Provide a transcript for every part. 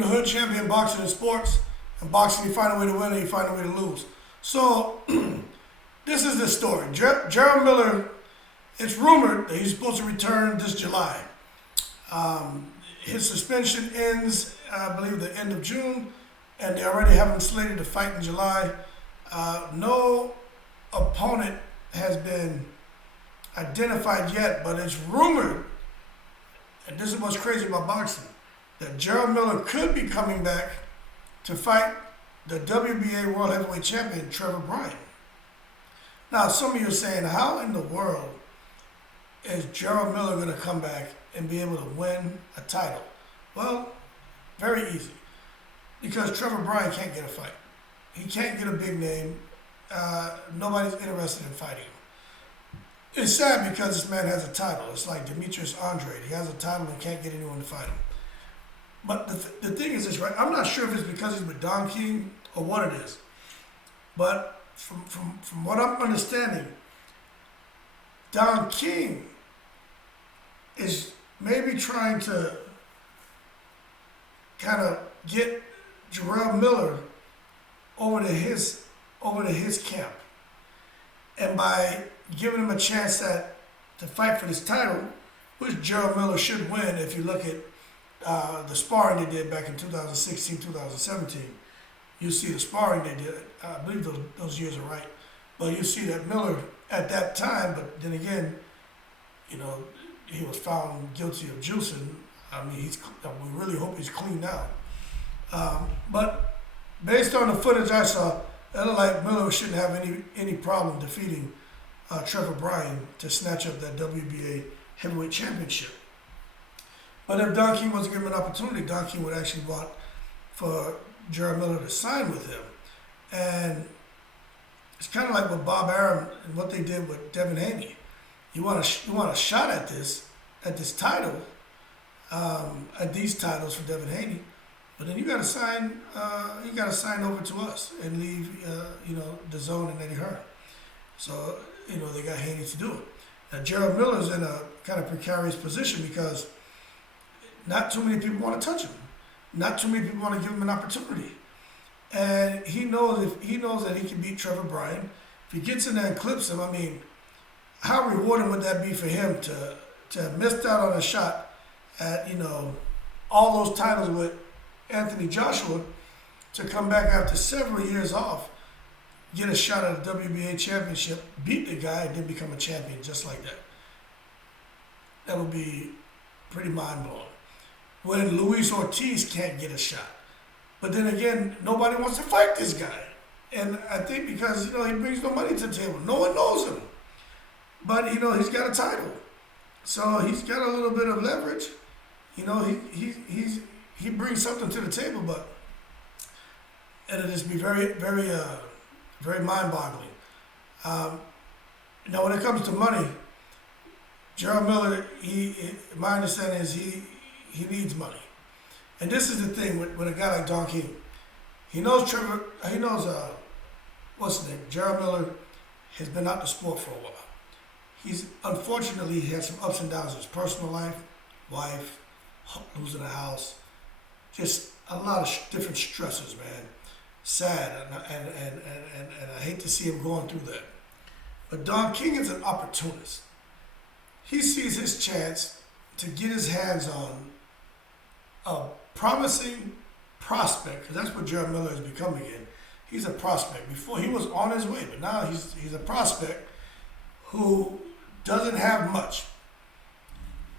from the hood, champion boxing in sports. And boxing, you find a way to win and you find a way to lose. So, this is the story. Jarrell Miller, it's rumored that he's supposed to return this July. His suspension ends, I believe, the end of June, and they already have him slated to fight in July. No opponent has been identified yet, but it's rumored, and this is what's crazy about boxing, that Jarrell Miller could be coming back to fight the WBA World Heavyweight Champion, Trevor Bryan. Now, some of you are saying, how in the world is Jarrell Miller going to come back and be able to win a title? Well, very easy. Because Trevor Bryan can't get a fight. He can't get a big name. Nobody's interested in fighting him. It's sad because this man has a title. It's like Demetrius Andrade. He has a title and can't get anyone to fight him. But the thing is this, right? I'm not sure if it's because he's with Don King or what it is. But from what I'm understanding, Don King is maybe trying to kind of get Jarrell Miller over to his camp. And by giving him a chance to fight for this title, which Jarrell Miller should win if you look at the sparring they did back in 2016, 2017. You see the sparring they did. I believe those years are right. But you see that Miller at that time, but then again, you know, he was found guilty of juicing. I mean, we really hope he's clean now. But based on the footage I saw, it looked like Miller shouldn't have any problem defeating Trevor Bryan to snatch up that WBA Heavyweight Championship. But if Don King was to give him an opportunity, Don King would actually want for Jarrell Miller to sign with him. And it's kind of like with Bob Arum and what they did with Devin Haney. You want a shot at this title, at these titles for Devin Haney, but then you got to sign over to us and leave the zone and Eddie Hearn. So they got Haney to do it. Now Jarrell Miller's in a kind of precarious position because not too many people want to touch him. Not too many people want to give him an opportunity. And he knows that he can beat Trevor Bryan. If he gets in there and clips him, I mean, how rewarding would that be for him to have missed out on a shot at, all those titles with Anthony Joshua, to come back after several years off, get a shot at the WBA championship, beat the guy, and then become a champion just like that. That would be pretty mind-blowing. When Luis Ortiz can't get a shot. But then again, nobody wants to fight this guy. And I think because, he brings no money to the table. No one knows him. But, he's got a title. So he's got a little bit of leverage. He brings something to the table, but it'll just be very, very, very mind-boggling. Now, when it comes to money, Jarrell Miller, my understanding is he needs money. And this is the thing with a guy like Don King. He knows what's his name? Jarrell Miller has been out the sport for a while. Unfortunately, he had some ups and downs in his personal life, wife, losing a house, just a lot of different stressors, man. Sad, and I hate to see him going through that. But Don King is an opportunist. He sees his chance to get his hands on a promising prospect, because that's what Jarrell Miller has become again. He's a prospect. Before, he was on his way, but now he's a prospect who doesn't have much.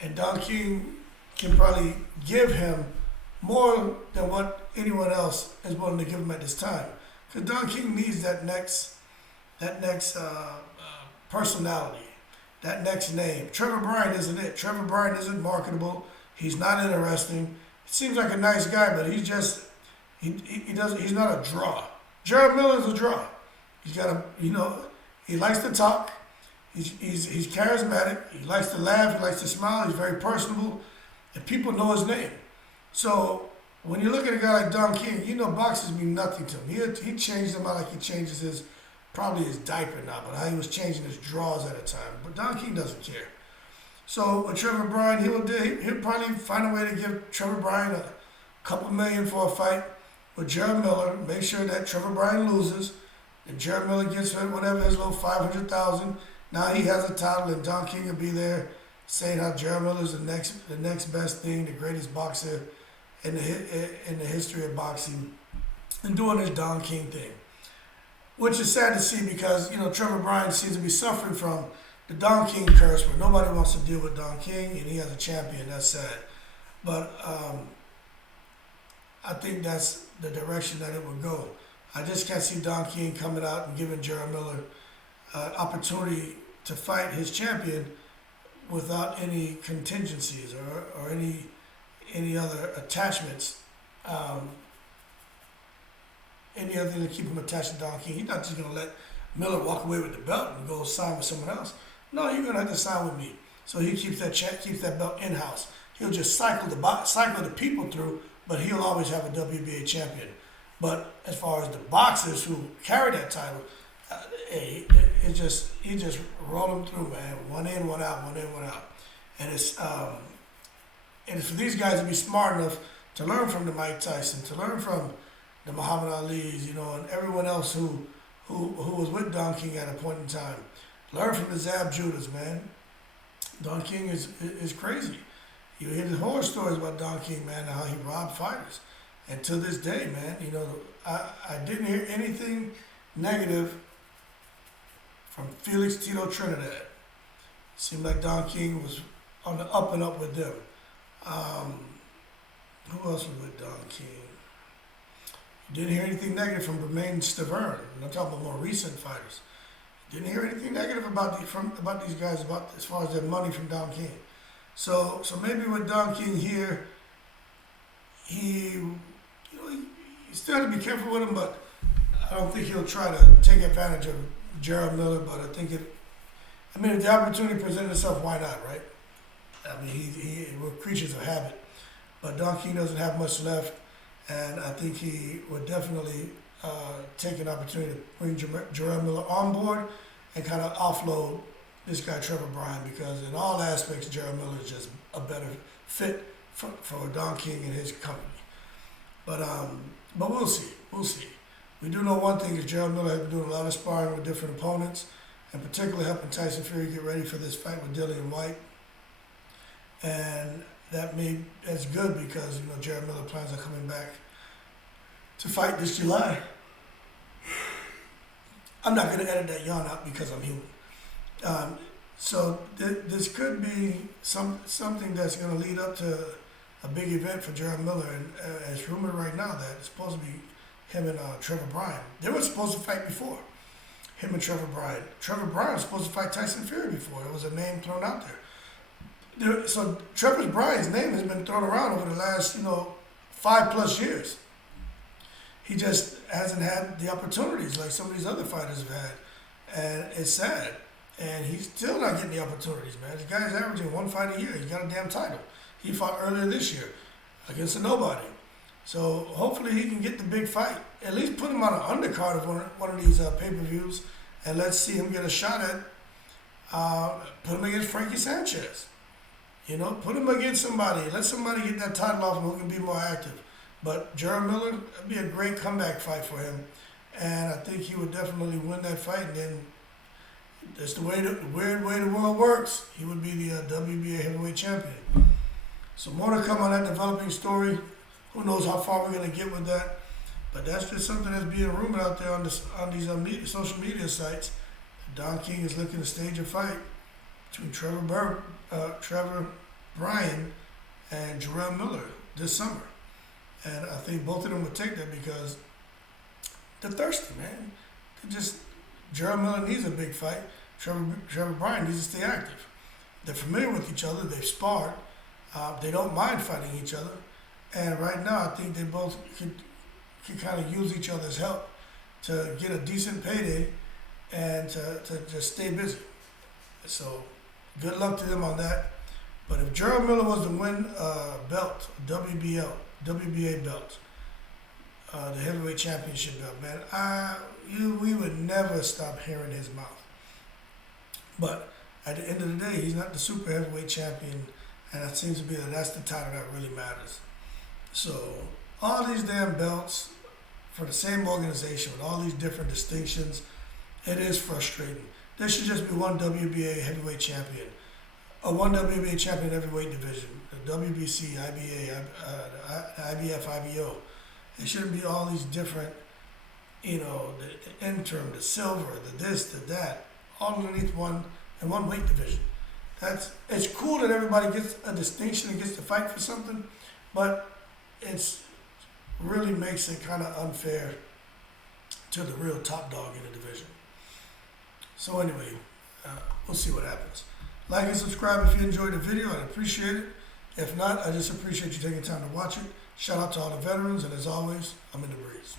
And Don King can probably give him more than what anyone else is willing to give him at this time. Because Don King needs that next personality, that next name. Trevor Bryan isn't it. Trevor Bryan isn't marketable. He's not interesting. He seems like a nice guy, but he's not a draw. Jarrell Miller is a draw. He's got he likes to talk. He's charismatic. He likes to laugh. He likes to smile. He's very personable, and people know his name. So when you look at a guy like Don King, boxers mean nothing to him. He changed them out like he changes his diaper now, but how he was changing his drawers at a time. But Don King doesn't care. So with Trevor Bryan, he'll probably find a way to give Trevor Bryan a couple million for a fight with Jarrell Miller. Make sure that Trevor Bryan loses, and Jarrell Miller gets whatever his little 500,000. Now he has a title, and Don King will be there saying how Jarrell Miller is the next best thing, the greatest boxer in the history of boxing, and doing his Don King thing, which is sad to see because Trevor Bryan seems to be suffering from the Don King curse, where nobody wants to deal with Don King, and he has a champion. That's sad, but I think that's the direction that it would go. I just can't see Don King coming out and giving Jarrell Miller opportunity to fight his champion without any contingencies or any other attachments, any other thing to keep him attached to Don King. He's not just going to let Miller walk away with the belt and go sign with someone else. No, you're going to have to sign with me. So he keeps that belt in-house. He'll just cycle the people through, but he'll always have a WBA champion. But as far as the boxers who carry that title, he just roll them through, man. One in, one out, one in, one out. And it's for these guys to be smart enough to learn from the Mike Tyson, to learn from the Muhammad Ali's, and everyone else who was with Don King at a point in time. Learn from the Zab Judas, man. Don King is crazy. You hear the horror stories about Don King, man, and how he robbed fighters. And to this day, man, I didn't hear anything negative from Felix Tito Trinidad. Seemed like Don King was on the up and up with them. Who else was with Don King? Didn't hear anything negative from Bryan Stavern. I'm talking about more recent fighters. Didn't hear anything negative about these guys as far as their money from Don King. So maybe with Don King here, you still have to be careful with him, but I don't think he'll try to take advantage of Jarrell Miller. But I think if the opportunity presented itself, why not, right? I mean, we're creatures of habit. But Don King doesn't have much left, and I think he would definitely take an opportunity to bring Jarrell Miller on board and kind of offload this guy Trevor Bryan, because in all aspects, Jarrell Miller is just a better fit for Don King and his company. But we'll see. We'll see. We do know one thing is Jarrell Miller has been doing a lot of sparring with different opponents, and particularly helping Tyson Fury get ready for this fight with Dillian White. And that's good because Jarrell Miller plans on coming back to fight this July. I'm not going to edit that yawn out because I'm human. So this could be something that's going to lead up to a big event for Jarrell Miller, and it's rumored right now that it's supposed to be him and Trevor Bryan. They were supposed to fight before, him and Trevor Bryan. Trevor Bryan was supposed to fight Tyson Fury before. There was a name thrown out there. So Trevor Bryan's name has been thrown around over the last 5+ years. He just hasn't had the opportunities like some of these other fighters have had, and it's sad. And he's still not getting the opportunities, man. The guy's averaging one fight a year. He's got a damn title. He fought earlier this year against a nobody. So hopefully he can get the big fight. At least put him on an undercard of one of these pay-per-views, and let's see him get a shot at, put him against Frankie Sanchez. Put him against somebody. Let somebody get that title off him who can be more active. But Jarrell Miller, that'd be a great comeback fight for him. And I think he would definitely win that fight. And then that's the weird way the world works. He would be the WBA heavyweight champion. So more to come on that developing story. Who knows how far we're going to get with that. But that's just something that's being rumored out there on these social media sites. Don King is looking to stage a fight between Trevor Bryan and Jarrell Miller this summer. And I think both of them would take that because they're thirsty, man. Jarrell Miller needs a big fight. Trevor Bryan needs to stay active. They're familiar with each other. They've sparred. They don't mind fighting each other. And right now, I think they both could kind of use each other's help to get a decent payday and to just stay busy. So good luck to them on that. But if Jarrell Miller was to win a belt, a WBA belt, the heavyweight championship belt, man, we would never stop hearing his mouth. But at the end of the day, he's not the super heavyweight champion, and it seems to be that's the title that really matters. So all these damn belts for the same organization with all these different distinctions, it is frustrating. There should just be one WBA heavyweight champion, one WBA champion heavyweight division, the WBC, IBA, IBF, IBO. It shouldn't be all these different, the interim, the silver, the this, the that, all underneath one weight division. It's cool that everybody gets a distinction and gets to fight for something, but it's really makes it kind of unfair to the real top dog in the division. So anyway, we'll see what happens. Like and subscribe if you enjoyed the video. I'd appreciate it. If not, I just appreciate you taking time to watch it. Shout out to all the veterans, and as always, I'm in the breeze.